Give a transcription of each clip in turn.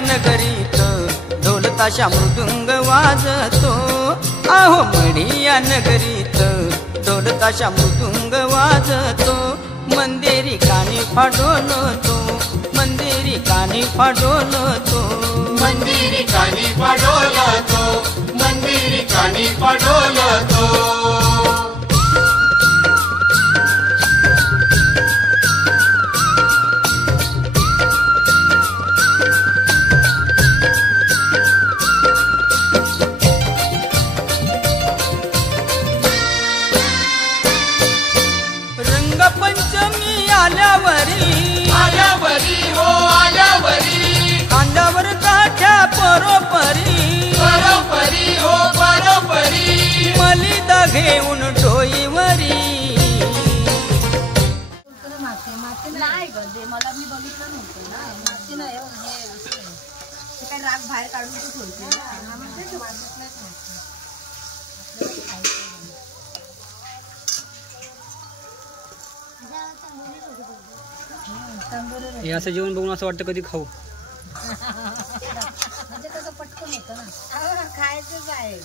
नगरीत ढोल ताशा मृदुंग वाजतो, अहो मढिया नगरीत ढोल ताशा मृदुंग वाजतो, मंदिरी कानी फाडोलतो, मंदिरी कानी फाडोलतो, मंदिरी कानी फाडोलतो, मंदिरी कानी फाडोलतो. रंगपंचमी आल्यावरी आल्यावरी हो आल्यावरी, खांद्यावर काठ्या परोपरी, परोपरी हो परोपरी, मलिदा घेऊन डोईवरी. नाही ग जे मला मी बघितलं नव्हतं ना, माती नाही हे काय राग बाहेर काढून तू ठेवते ना, म्हणजे हे असं जेवण बघून असं वाटतं कधी खाऊ. म्हणजे कसं पटकन होतं ना, खायचंच आहे.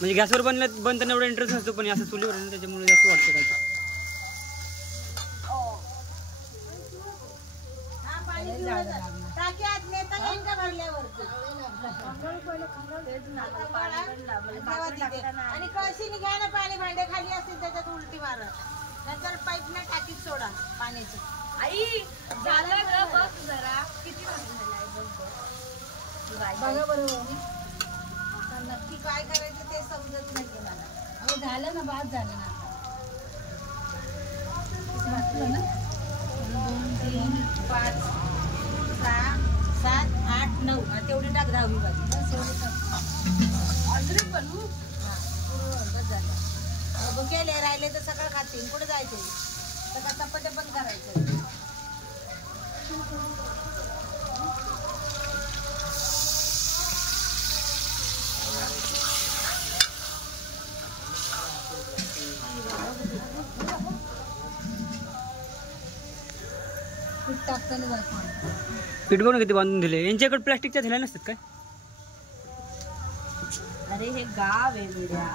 म्हणजे गॅसवर बनताना एवढा इंटरेस्ट नसतो, पण असं चुलीवर आहे ना त्याच्यामुळे जास्त वाटतं काय. आणि कळशीने घ्या ना पाणी, भांडे खाली असतील त्याच्यात उलटी मारा, नंतर पाईप ना टाकीत सोडा पाण्याचं. आई झालं ग बघ जरा किती बघा बरोबर नक्की काय करायचं ते समजत नाही मला. अहो झालं ना, बाद झालं ना. 2 3 5 6 7 8 9 तेवढी टाक 10वी बाजू बस एवढी टाक ऑलरेडी बनवू. बस झालं. केले राहिले तर सकाळ खातील, कुठे जायचे सकाळ चपात्या पण करायचं. पीठ बनवून किती बांधून दिले. यांच्याकडे प्लास्टिकच्या थैल्या नसतात काय? अरे हे गाव आहे वेड्या.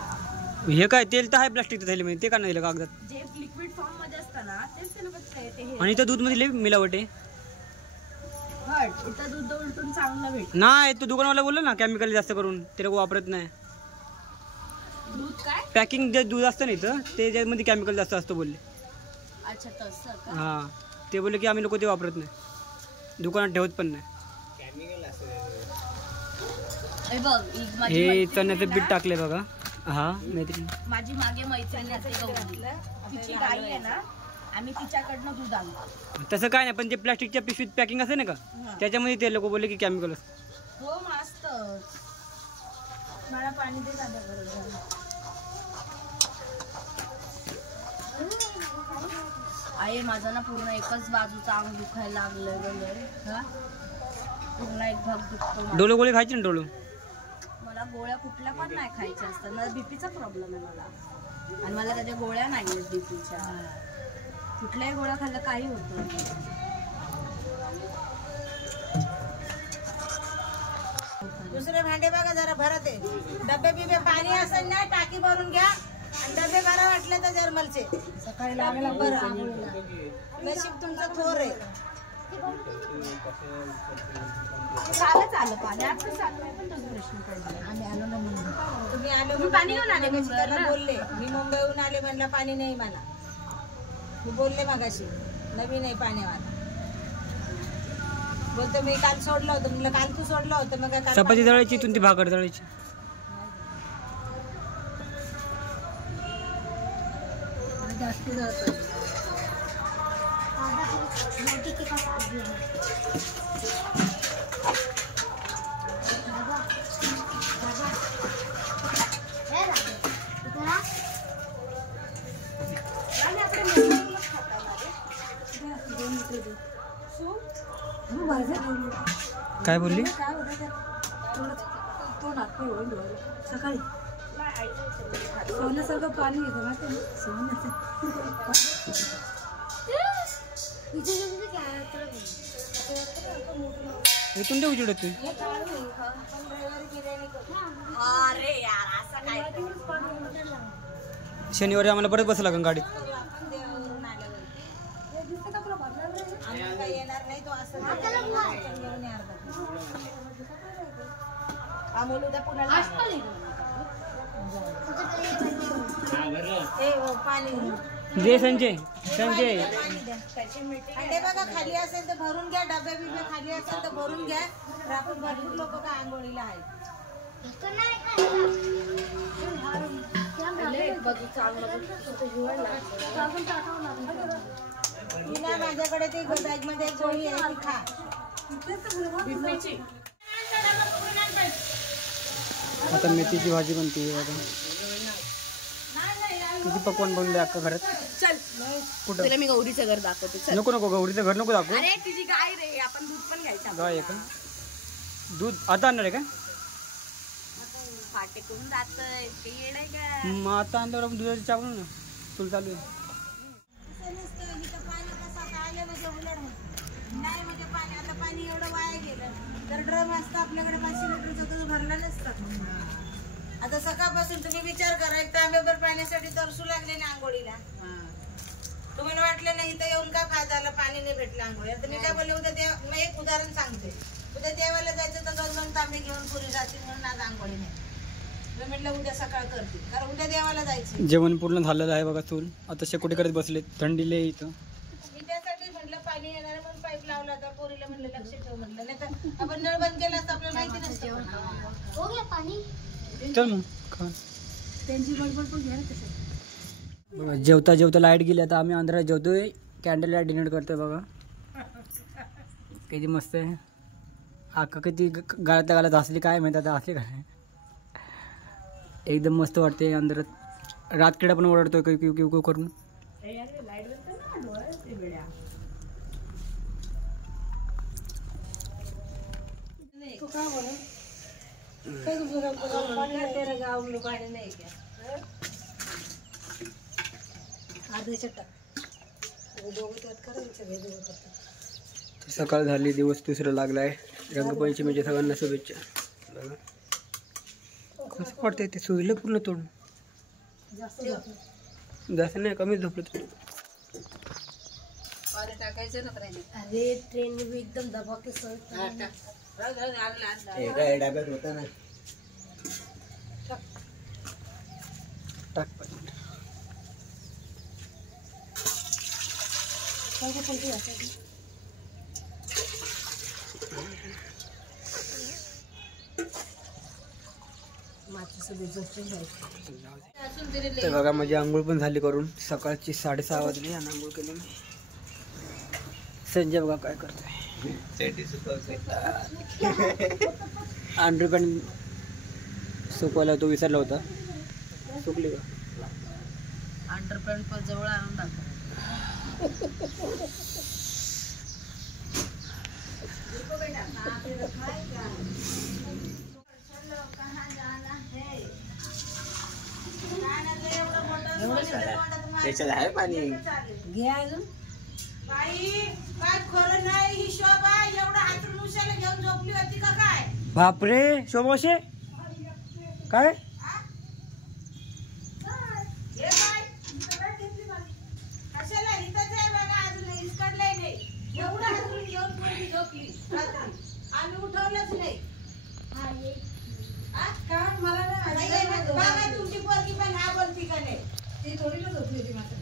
हे काय तेल तर आहे प्लास्टिकच्या थैलीमध्ये, ते का नाही दिलं कागदात? जे लिक्विड फॉर्म मध्ये असतं ना तेच ते लोक. आणि इथं दूध मध्ये लय मिलावट आहे. इथं दूध उलटून चांगलं भेटतं. नाही तो दुकानवाला बोलला ना केमिकल जास्त करून ते लोक वापरत नाही. दूध काय पॅकिंग जे दूध असतं ना इथं त्याच्यामध्ये केमिकल जास्त असतं बोलले. अच्छा तसं का? हां ते बोलले की आम्ही लोक ते वापरत नाही, दुकानात ठेवत पण नाही. हे चण्याचं पीठ टाकले बघा. हा माझी मागे मैत्रिणीचं तिची गाई आहे ना, आम्ही तिच्याकडनं दूध आणतो. तसं काय नाही, पण ते प्लास्टिकच्या पिशवीत पॅकिंग असते ना का त्याच्यामध्ये ते लोक बोलले की केमिकल असतं. हो मस्त. मला पाणी दे दादा बरोबर. आहे माझा ना पूर्ण एकच बाजूचा अंग दुखायला लागलं वगैरे. पूर्ण एक भाग दुखतो. डोलो गोळी खायची ना डोलो. मला गोळ्या कुठल्या पण नाही खायच्या असतात. मला बीपीचा प्रॉब्लेम आहे मला, आणि मला त्याच्या गोळ्या नाही आहेत बीपीच्या. कुठल्याही गोळ्या खाल्ल्या काही होतं. दुसरे भांडे बघा जरा भरत आहे. डबे बिबे पाणी असेल ना टाकी भरून घ्या, आणि डबे भरा वाटले तर जर्मलचे. सकाळी लागला बरं. नशीब तुमचं थोर आहे. चालत आलं पाणी आता चाललंय, पण तोच प्रश्न पडला. आम्ही आलो ना म्हणून तुम्ही आलो. मी पाणी घेऊन आले. त्याला बोलले मी मुंबईहून आले, म्हणलं पाणी नाही मला. मी बोलले मगाशी नवीन आहे पाणी मला. बोलतो मी काल सोडलं होतं. म्हणलं काल तू सोडलं होतं मग काय? चपाती दळायची तुमची भाकर दळायची. जास्त दळतो. काय बोलली? सकाळी सोन्यासारखं पाणी येतं ना ते. इथून ते उजेड होते. अरे यार असं काय शनिवारी आम्हाला परत बसला का गाडीत. देवावरून आल्यावर आम्ही काही येणार नाही तो असं घेऊन ये अर्धा. अमोल उद्या पुण्याला पाणी दे संजय संजय. अंडे बघा खाली असेल तर भरून घ्या. डबे बिबे खाली असेल तर भरून घ्या. तर आपण भरपूर लोक काय आंघोळीला आहेत. माझ्याकडे ती बॅग मध्ये एक गोळी आहे ती खा. आता मेथीची भाजी बनते बघा. किती पकवान बनले अख्खा घरात. चल कुठं तुला मी गौरीचं घर दाखवते. चल. नको नको गौरीचं घर नको दाखव. अरे तुझी गाय रे आपण दूध पण घ्यायचं. गाय आहे का. दूध आता आणणार आहे का. फाटे करून जातंय ते येडय का. मग आता आणल्यावर आपण दुधाची चहा बनवू ना. तुला चालू आहे. नाही म्हणजे पाणी आता पाणी एवढं वाया गेलं तर ड्रम असतं आपल्याकडे 500 लिटरचा तो भरला नसता. आता सकाळपासून तुम्ही विचार करा एक तांब्याभर पाण्यासाठी तरसू लागले ना आंघोळीला. तुम्हाला वाटलं नाही इथं येऊन काय फायदा झाला पाणी नाही भेटलं आंघोळी. आता मी काय बोलले उद्या देव मी एक उदाहरण सांगते. उद्या देवाला जायचं तर 2-2 तांबे घेऊन पुरी जातील म्हणून आज आंघोळी नाही. मी म्हटलं उद्या सकाळ करते कारण उद्या देवाला जायचं. जेवण पूर्ण झालेलं आहे बघा. चूल आता शेकोटी करत बसले. थंडीले इथं मी त्यासाठी म्हटलं पाणी येणार म्हणून पाईप लावला होता. पोरीला म्हटलं लक्ष ठेव म्हटलं नाही तर आपण नळ बंद केला असता आपल्याला माहिती नसतं. हो गया पाणी. चल मग खा. बघा जेवता जेवता लाईट गेली. आता आम्ही अंधारात जेवतोय. कॅन्डल लाईट डिनर करतोय बघा. किती मस्त आहे. आका किती गाळातल्या गाळात हसली काय माहिती आता हसली काय. एकदम मस्त वाटते अंधारात. रातकिडा पण ओरडतोय किव किव किव करून. सकाळ झाली. दिवस दुसरा लागलाय. रंगपंचमीच्या सगळ्यांना शुभेच्छा. बघा कसं वाटतंय ते. सुजलं पूर्ण तोंड. जास्त नाही कमीच झोपलं. टाकायचं ना अरे ट्रेन में एकदम दबा के डाब्यात होता ना. टाक तर बघा माझी आंघोळ पण झाली करून. सकाळची 6:30 वाजली आणि आंघोळ केली मी. संजय बघा काय करतोय. अंडरपॅन्ट सुकवायला तो विसरला होता. सुकली का. अंडरपॅन्ट पण जवळ आणून दाखव. त्याच्यात आहे पाणी. घे अजून. बाई काय खरं नाही ही शोभा एवढा हातरून उशाला घेऊन झोपली होती का काय. बापरे शोभाशे काय. कशाला इथंच आहे बघा अजून इसकडलंय नाही. एवढं हातरून घेऊन पोरगी झोपली रात्री. आम्ही उठवलंच नाही. मला बाबा तुमची पोरगी पण हा बोलती का नाही. ती थोडी ना झोपली होती मात्र.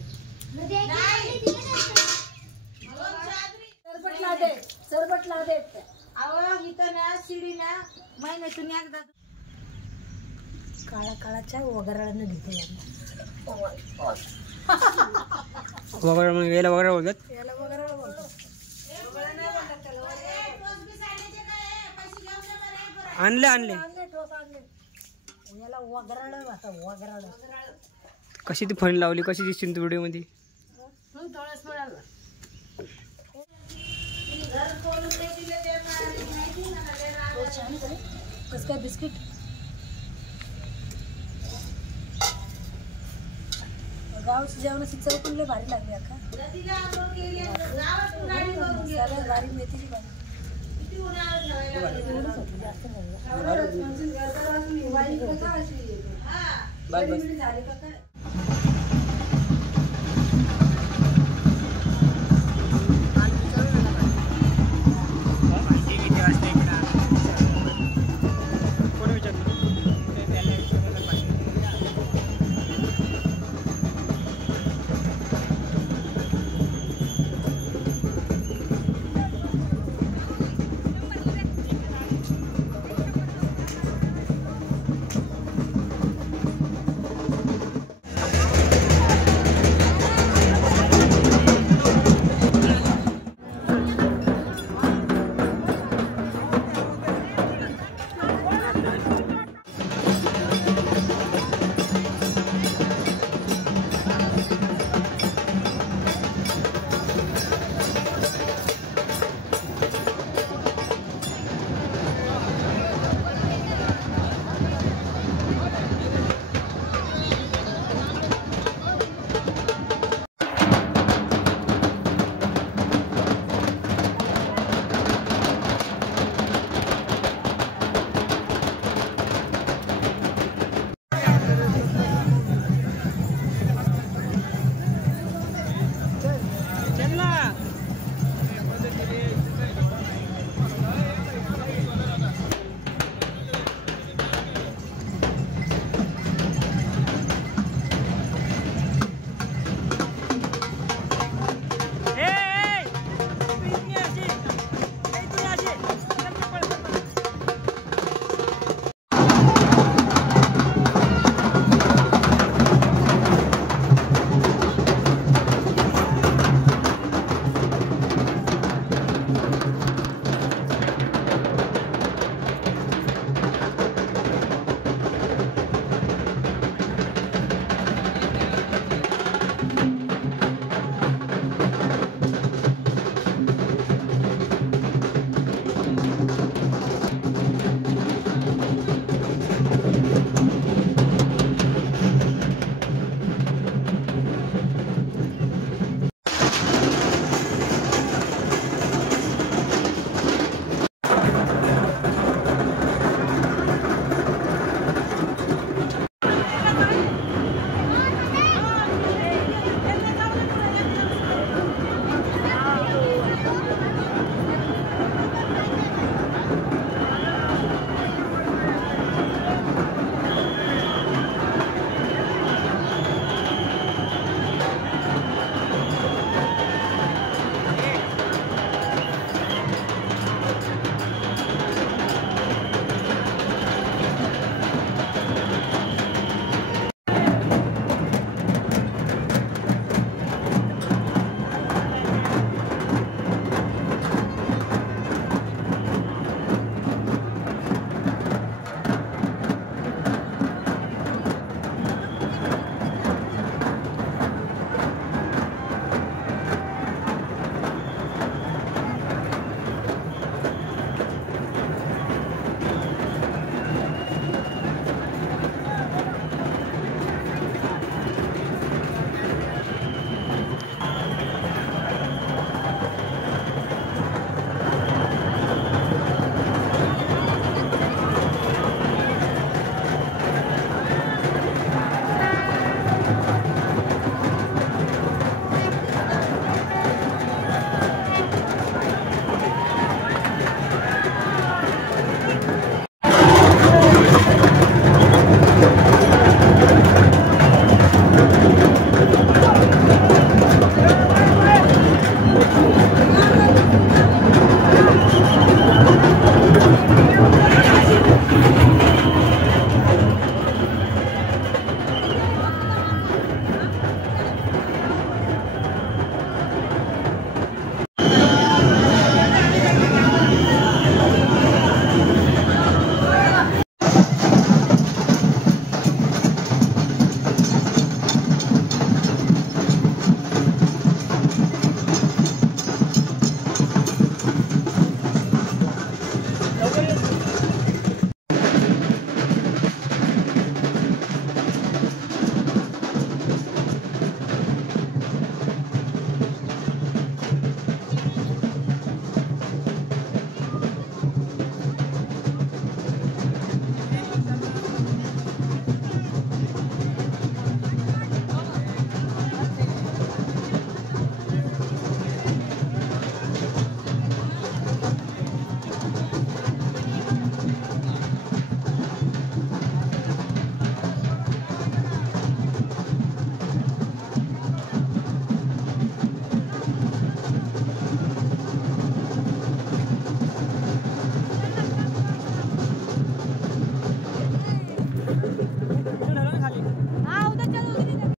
सरबटला दे. अहो इथं ना शिडी ना महिन्यातून एकदा काळा काळाच्या वगैरेनं घेते. वगैरे मग याला वगैरे बोलतात. याला वगैरे बोलतो. आणले आणले याला वगराळ आता वगराळ. कशी ती फणी लावली कशी दिसते तू व्हिडिओ मध्ये. थोडंच मिळालं. घर खोलून नाही दिलं ते माहिती ना. कसं काय बिस्किट गावची जेवणाची चव पण लय भारी लागली अक्का. मसाला भारी, मेथीची भारी. बस बस